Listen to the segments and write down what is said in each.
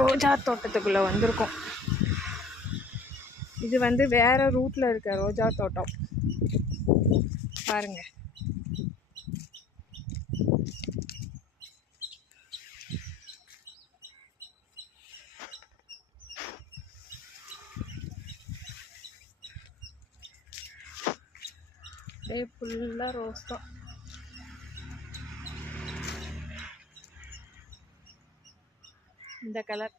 ரோஜா தோட்டத்துக்குள்ளே வந்திருக்கோம். இது வந்து வேறு ரூட்டில் இருக்க ரோஜா தோட்டம் பாருங்க. அப்படியே ஃபுல்லாக ரோஸ் தான். இந்த கலர்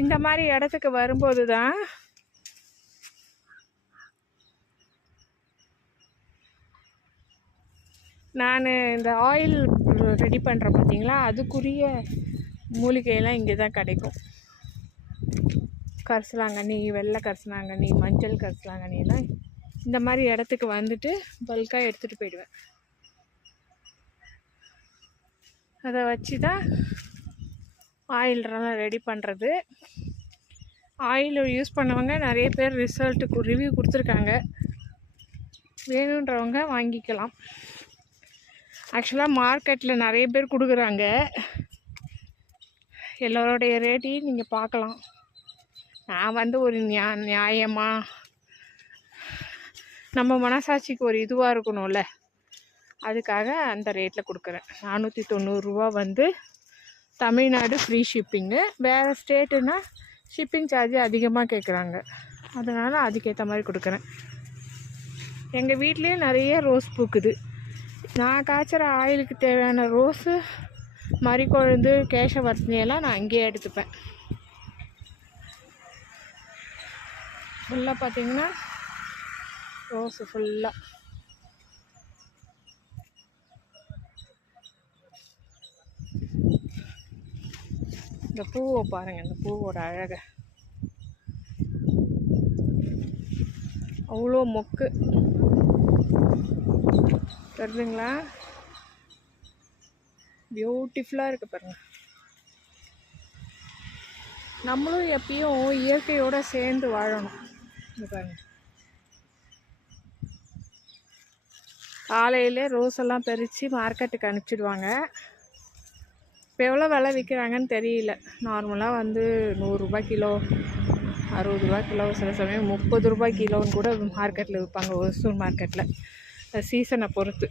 இந்த மாதிரி இடத்துக்கு வரும்போது தான் நான் இந்த ஆயில் ரெடி பண்ணுறேன் பார்த்தீங்களா, அதுக்குரிய மூலிகையெல்லாம் இங்கே தான் கிடைக்கும். கரிசலாங்கண்ணி, வெள்ளை கரிசலாங்கண்ணி, மஞ்சள் கரிசலாங்கண்ணிலாம் இந்த மாதிரி இடத்துக்கு வந்துட்டு பல்காக எடுத்துகிட்டு போயிடுவேன். அதை வச்சு தான் ஆயிலெலாம் ரெடி பண்ணுறது. ஆயில் யூஸ் பண்ணவங்க நிறைய பேர் ரிசல்ட்டுக்கு ரிவ்யூ கொடுத்துருக்காங்க. வேணுன்றவங்க வாங்கிக்கலாம். ஆக்சுவலாக மார்க்கெட்டில் நிறைய பேர் கொடுக்குறாங்க. எல்லோருடைய ரேட்டையும் நீங்கள் பார்க்கலாம். நான் வந்து ஒரு நியாயமாக நம்ம மனசாட்சிக்கு ஒரு இதுவாக இருக்கணும்ல, அதுக்காக அந்த ரேட்டில் கொடுக்குறேன். 490 ரூபா வந்து தமிழ்நாடு ஃப்ரீ ஷிப்பிங்கு. வேறு ஸ்டேட்டுன்னா ஷிப்பிங் சார்ஜ் அதிகமாக கேட்குறாங்க. அதனால் அதுக்கேற்ற மாதிரி கொடுக்குறேன். எங்கள் வீட்லேயே நிறைய ரோஸ் பூக்குது. நான் காய்ச்சிற ஆயிலுக்கு தேவையான ரோஸு, மறிக்கொழுந்து, கேசவர்த்தினியெல்லாம் நான் இங்கேயே எடுத்துப்பேன். ஃபுல்லாக பார்த்திங்கன்னா ரோஸு ஃபுல்லாக. இந்த பூவை பாருங்கள், இந்த பூவோட அழகை. அவ்வளோ மொக்கு தெரியுதுங்களா? பியூட்டிஃபுல்லாக இருக்குது பாருங்கள். நம்மளும் எப்பயும் இயற்கையோடு சேர்ந்து வாழணும். இது பாருங்கள், காலையிலே ரோஸ் எல்லாம் பறித்து மார்க்கெட்டுக்கு அனுப்பிச்சிடுவாங்க. இப்போ எவ்வளோ விலை விற்கிறாங்கன்னு தெரியல. நார்மலாக வந்து 100 ரூபா கிலோ, 60 ரூபா கிலோ, சில சமயம் 30 ரூபா கிலோன்னு கூட மார்க்கெட்டில் விற்பாங்க, ஒசூர் மார்க்கெட்டில். சீசனை பொறுத்து.